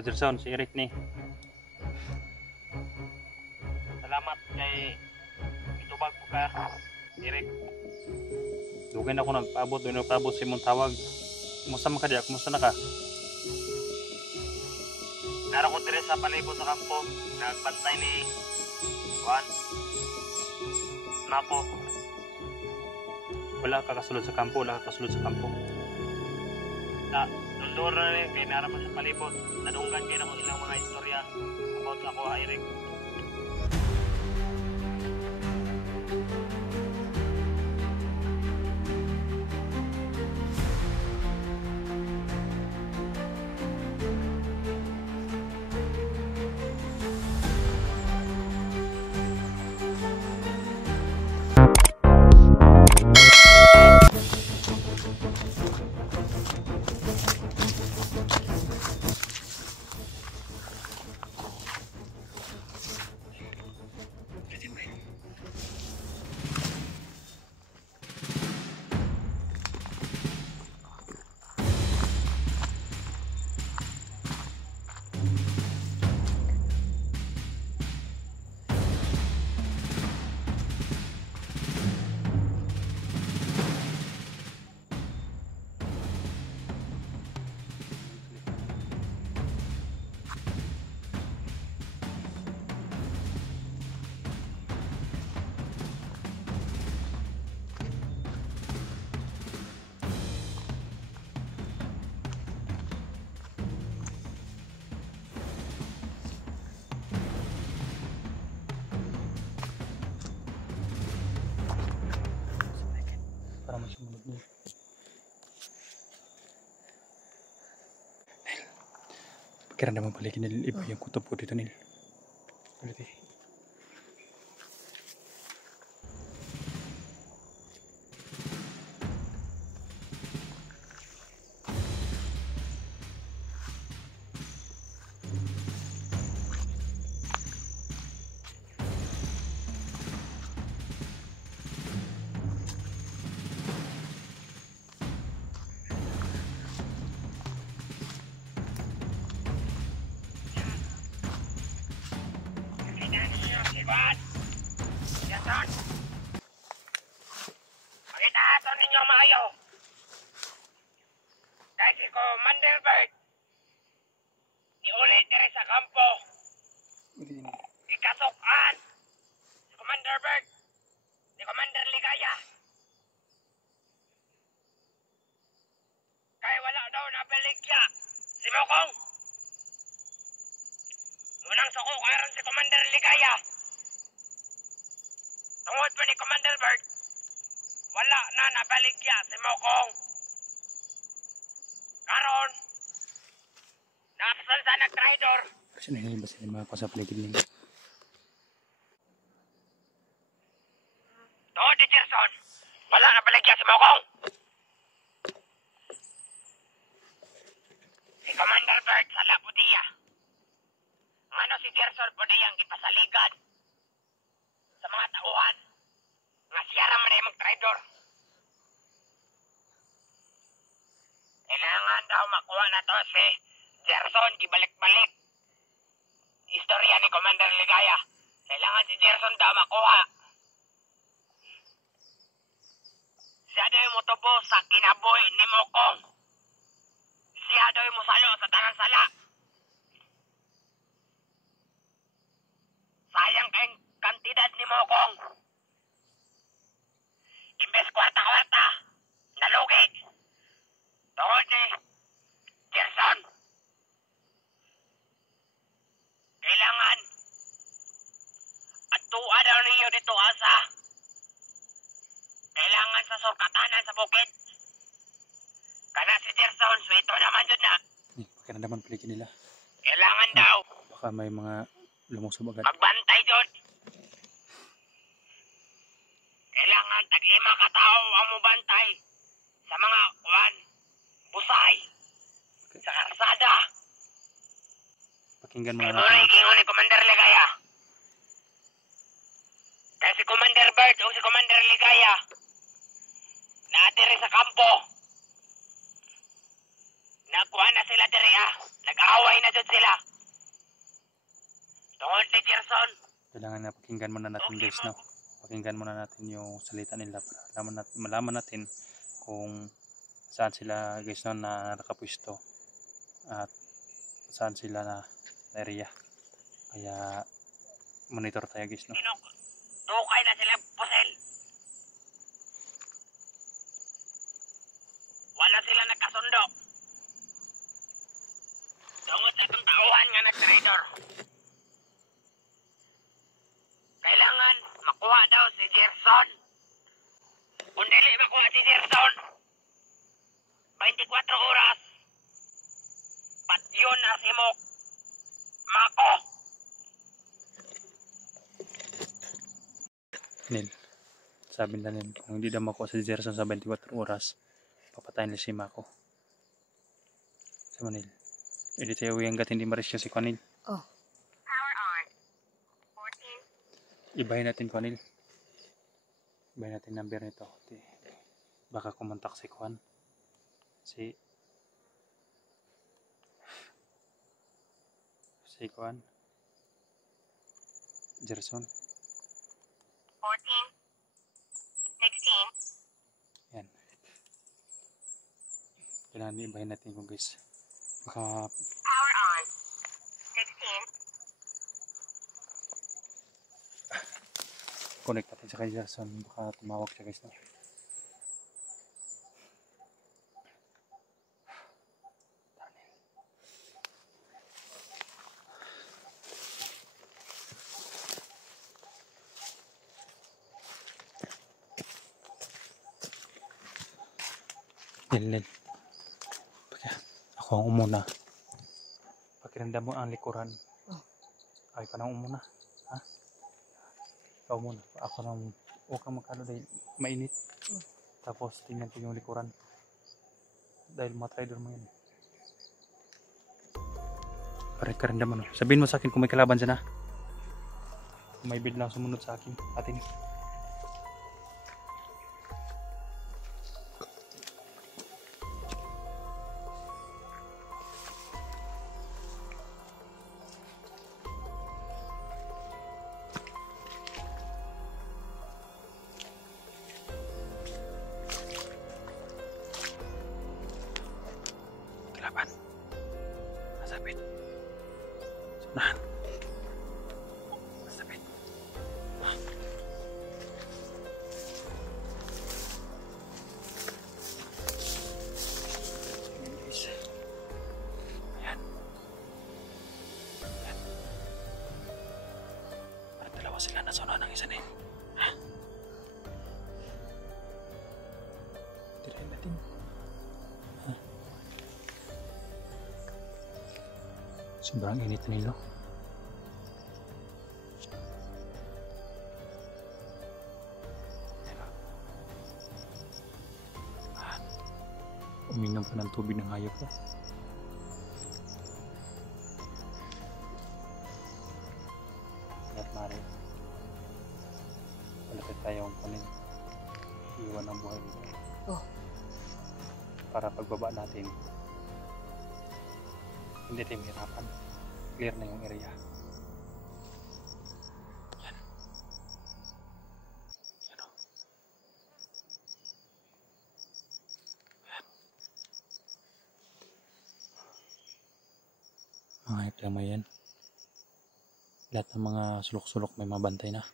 Gerson, si Eric ni. Salamat kay itubag ko ka, Eric. Dugay na ako nagpaabot sa imong tawag. Kumusta man ka diya? Kumusta na ka? Nara ko dire sa palibot sa kampo, nagbantay ni Juan. Nako, Wala ka kasulod sa kampo, na duldur na rin kay nara man sa palibot. Nadunggan kayo na ko ilang mga istorya about sa ako, Eric. Para mo sumunod niya. Pagkira naman balikin nila iba yung kutob ko dito nil. Ulit eh. Iwan! Jason! Pakitahaton ninyo maayo! Kaya si Commander Bird, iulit dire sa kampo. Ikasukan! Si Commander Bird, si Commander Ligaya. Kaya wala daw nabaligya si Mokong. Munang suko karon si Commander Ligaya. Tungod pa ni Commander Bird, wala na nabaligya si Mokong. Karon, naapsal sa nag-traidor. Kasi nahihil ba sila mga kwa sa paligid nila? Tungod ni Gerson, wala nabaligya si Mokong. Si Commander Bird sa Lapudia. Ano si Gerson po diyang ipasaligan sa mga tauhan nga siya raman ay mag-traidor. Kailangan daw makuha na to si Gerson, ibalik-balik. Istorya ni Commander Ligaya. Kailangan si Gerson daw makuha. Siya daw yung mutubo sa kinabuhi ni Mokong. Siya daw yung musalo sa tanang sala. Sayang kayong kantidad ni Mokong. Imbes kwarta-kwarta, nalugi. Tungod ni Gerson. Kailangan at tuwa daw ninyo dito asa. Kailangan sa surkatanan sa bukid. Kana si Gerson, swito naman dyan na. Pagkira naman paligid nila. Kailangan daw Baka may mga lumusob agad. magbantay dyan. Kailangan tag-5 katao ang mubantay sa mga busay sa karsada. Pakinggan mo Kaya na mo natin. rin ni Commander Ligaya. Kaya si Commander Bird o si Commander Ligaya naatiri sa kampo. Nakuha na sila diri Nag-away na dyan sila. Tungod ni Gerson. Kailangan na pakinggan muna natin guys, no? Pakinggan muna natin yung salita nila para malaman natin kung saan sila guys, no, na nakapwesto at saan sila na area. Kaya monitor tayo guys, no? Tukay na sila pusel. Wala sila nagkasundo. Tungod sa itong tauhan nga nag-trader. Kailangan makuha daw si Gerson. Kung dili makuha si Gerson, 24 oras. Patyon na si Mok. Mako. Nil, sabi na nil, kung hindi daw makuha si Gerson sa 24 oras, papatayin nila si Mako. Sama nil, hindi tayo uwi hanggat hindi marisyo si Kwanil. Oh. Power on. 14. Ibahin natin Kwanil. Ibahin natin number nito. Baka kumontak si Kwan. Si Kwan. Gerson. 14. 16. Yan. Kailangan ibahin natin kung guys. Baka Power on. 16. connect natin sa kay Gerson. Baka tumawag siya guys. No? Nil. Ako ang umuna. Pakiramdam mo ang likuran. Ay pa nang umuna. Ha? Ikaw muna. Ako nang huwag kang magkano dahil mainit. Tapos tingnan ko yung likuran. Dahil mga trader mo yun. Pakiramdam mo. Sabihin mo sa akin kung may kalaban dyan ha. Kung may bid lang sumunod sa akin. Atin. Kalaban. Masapit. Sunahan. Masapit. Ayan guys. Ayan. Ayan. Parang dalawa sila na sunahan ng isa na yun. Ha? Tirahin natin. Sobrang init na nilo. Diba? Uminom pa ng tubig ng hayop ko. At mare, malapit tayong kunin. Iwan ang buhay nito. Oh. Para pagbaba natin, hindi tayo mahirapan. Clear na yung area. Yan. Yan o. Yan. Mga iplang may yan. Lahat ng mga sulok-sulok may mabantay na.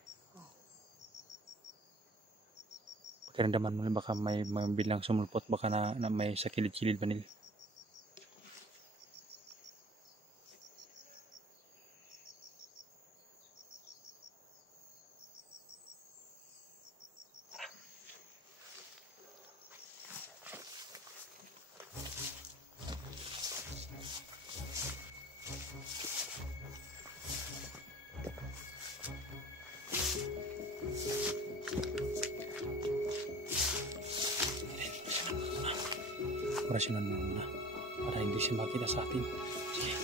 Pakiramdaman mo na baka may bilang sumulpot, baka na may sa kilid-kilid ba nila. Orasyonan mo muna para hindi siya makita sa atin. Sige.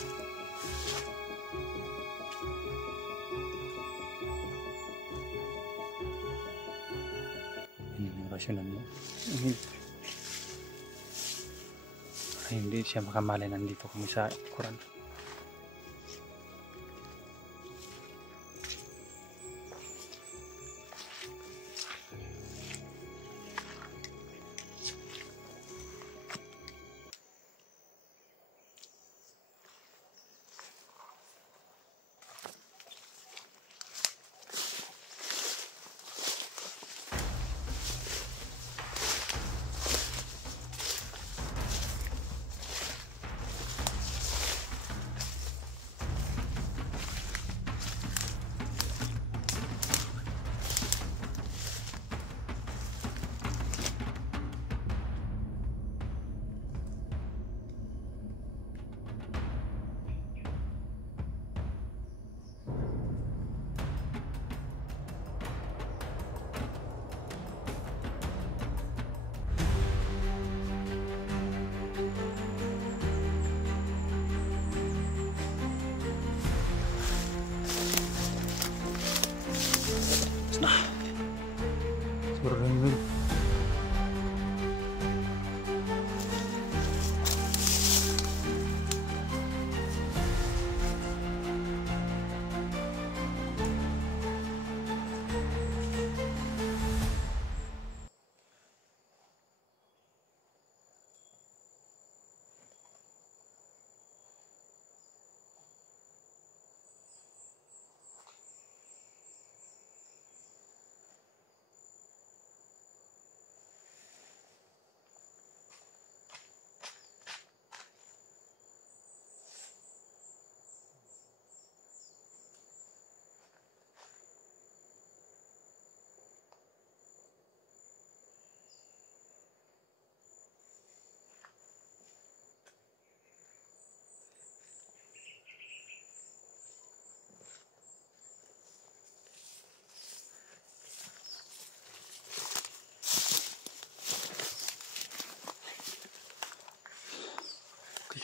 Orasyonan mo. Para hindi siya makamali nandito kami sa Quran.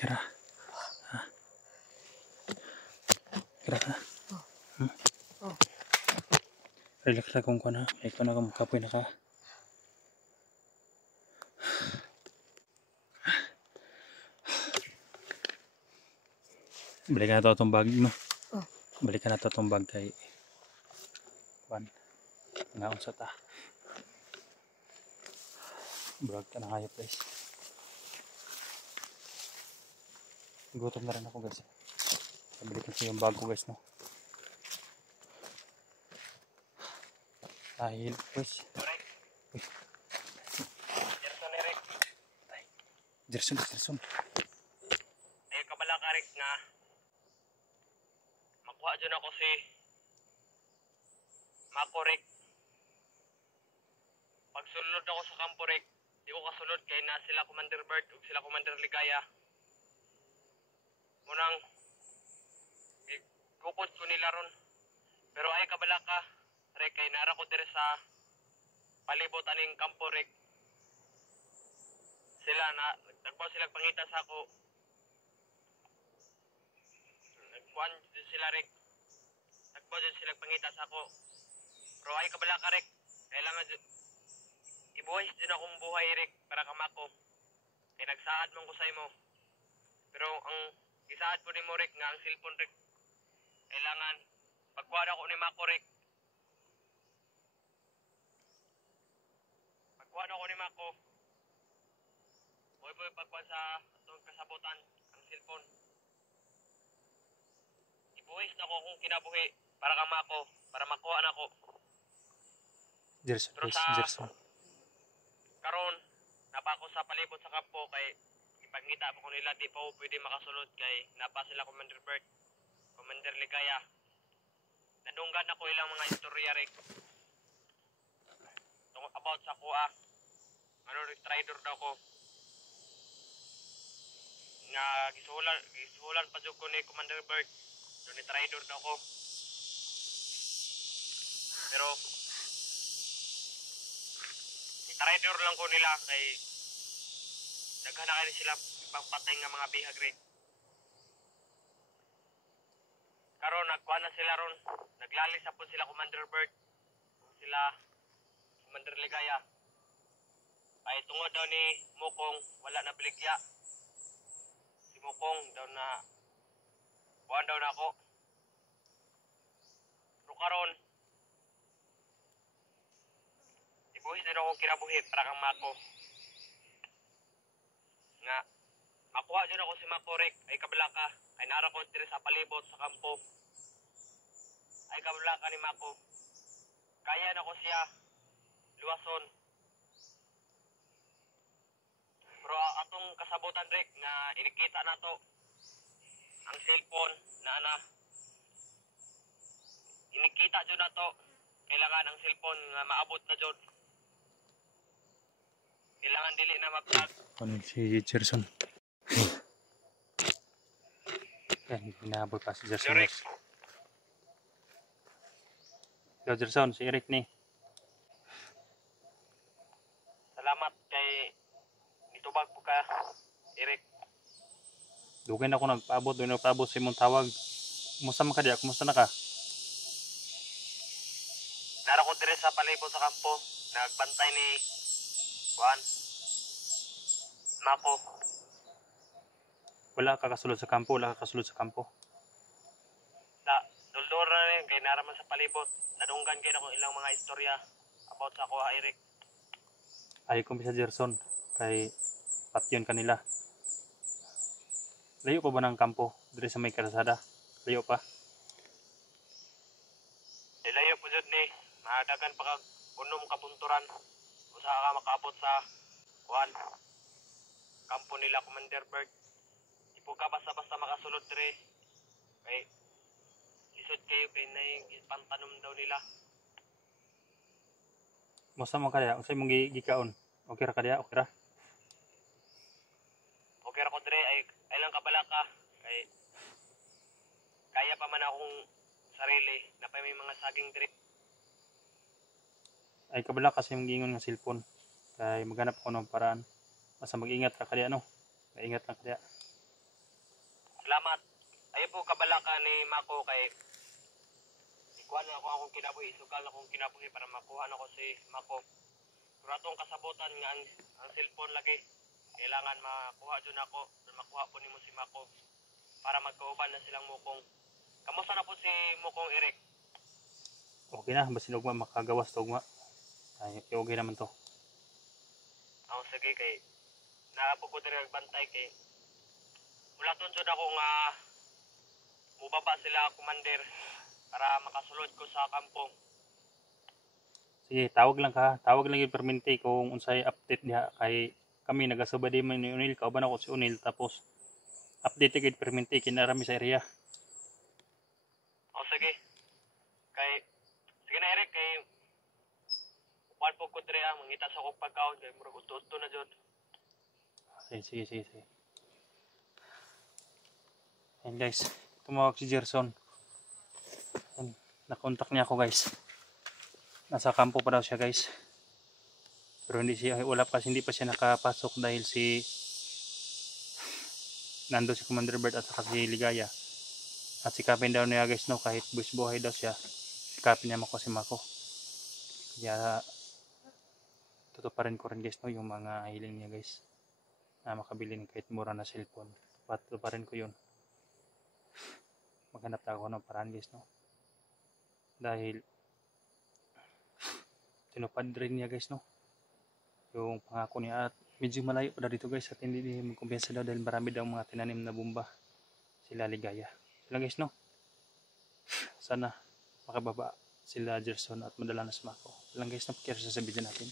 kira. Kira ka. Relax lang kung kuha na. May kuha na kang kapoy na ka. Balikan na ito itong bag, no? Balikan na ito itong bag kay Juan. Ngaon sa ta. Brag ka na kayo, guys. Gutom na rin ako, guys. Balikan siya yung bag ko, guys, no? Dahil, guys. Gerson. Ay kabala ka Rick nga makuha dyan ako si Mako Rick. Pagsunod ako sa kampo Rick, di ko kasunod kay na sila Commander Bert ug sila Commander Ligaya. Munang gukod ko nila ron. Pero ay kabala ka Rick kay nara ko dire sa palibot aning kampo Rick. Sila na nagpaw sila pangita sa ako. Nagkuhan din sila Rick. Nagpaw din sila pangita sa ako. Pero ay kabala ka Rick. Kailangan ibuhay din akong buhay Rick para kamako. Kaya nagsaad man ko sa imo. Pero ang isaad po ni mo Rick nga ang cellphone Rick. Kailangan pagkuha ako ni Mako Rick. Pagkuha ako ni Mako. Boy pagkuha sa atong kasabutan ang cellphone. Ibuhis na ako kung kinabuhi para kamako, para makuha na ako. Gerson, Pero guys. sa Gerson. karon napa ako sa palibot sa kampo kay ipangita pa ko nila di pa ako pwede makasulod kay napa sila Commander Bert, Commander Ligaya. Nadunggan ako ilang mga istorya Rick. About sa kuha. Ano Rick, trader daw ko. Nga gisuhulan pa jud ko ni Commander Bert. Do ni trader daw ko. Pero trader lang ko nila kay daghan na kayo sila ipagpatay nga mga bihag Rick. Karon nagkuha na sila ron. Naglalis sa po sila Commander Bert. Sila Commander Ligaya. Ay tungod daw ni Mukong wala na baligya. Si Mukong daw na kuhaan daw na ako. Pero karon ibuhis din akong kinabuhi para kang Mako. Nga makuha dyan ako si Mako Rick ay kabala ka. Ay nara ko dire sa palibot sa kampo. Ay kabala ka ni Mako. Kaya na ko siya luwason. Pero atong kasabutan Rick nga inikita na to ang cellphone na inikita dyan na to. Kailangan ang cellphone nga maabot na dyan. Kailangan dili na mag-plug. Ano si Gerson? Yan, hinahabol pa si Gerson. Eric. Yo, Gerson, si Eric ni. Salamat kay nitubag po ka, Eric. Dugay na ako nagpaabot sa imong tawag. Kumusta man ka diya? Kumusta na ka? Nara ko dire sa palibot sa kampo. Nagbantay ni Juan. Mako. Wala ka kasulod sa kampo, Duldor na rin kay nara man sa palibot. Nadunggan kayo na kung ilang mga istorya about sa ako, Eric. Ay kung bisa Gerson, kay patyon kanila. Layo pa ba ng kampo? Dire sa may kalsada? Layo pa? Dilayo po dyan ni. Mahadagan pa kag unom kabunturan. Usa ka makaabot sa Juan. Kampo nila Commander Bert. Di po ka basta-basta makasulod dire. Kay isod kayo kay na pantanom daw nila. Kumusta man ka diya? Unsay mong gikaon? Okay ra ka diya? Okay ra? Okay ra ko dire ay lang kabala ka. Kay kaya pa man akong sarili na pa may mga saging dire. Ay kabala kasi yung gingon nga cellphone. Kay maghanap ko ng paraan. Basta mag-ingat ra ka diya, no? Mag-ingat lang ka diya. Salamat. Ayo po kabalaka ni Mako kay ikuan na ako akong kinabuhi, sugal akong kinabuhi para makuha na ko si Mako. Pero atong kasabutan nga ang cellphone lagi. Kailangan makuha dyan ako, makuha po nimo si Mako para magkauban na silang mukong. Kamusta na po si Mukong Eric? Okay na, basta ugma makagawas to ugma. Ay, okay naman to. Ako sige kay naapo ko diri bantay kay wala ton jud ako nga mubaba sila commander para makasulod ko sa kampong. Sige, tawag lang ka. Tawag lang yung permente kung unsay update diha kay kami nagasubad din man ni Unil, kauban ako si Unil tapos update gid permente kinarami sa area. O sige. Kay sige na Eric kay kuan po ko diri mangita sa kog pagkaon kay murag uto na jud. Sige. And guys, tumawag si Gerson. And nakontak niya ako guys. Nasa kampo pa daw siya guys. Pero hindi pa siya nakapasok dahil nando si Commander Bert at saka si Ligaya. At sikapin daw niya guys no, kahit buhay daw siya, sikapin niya si Mako. Kaya tutuparin ko rin guys no, yung mga hiling niya guys. Na makabili ng kahit mura na cellphone. Tutuparin ko yun. Maghanap ako ng paraan guys no. Dahil tinupad rin niya guys no. Yung pangako niya at medyo malayo pa dito guys at hindi magkumpiyansa daw dahil marami daw mga tinanim na bomba sila Ligaya. Sila guys no. Sana makababa sila Gerson at madala na si Mako. Lang guys no, pakirasa sa video natin.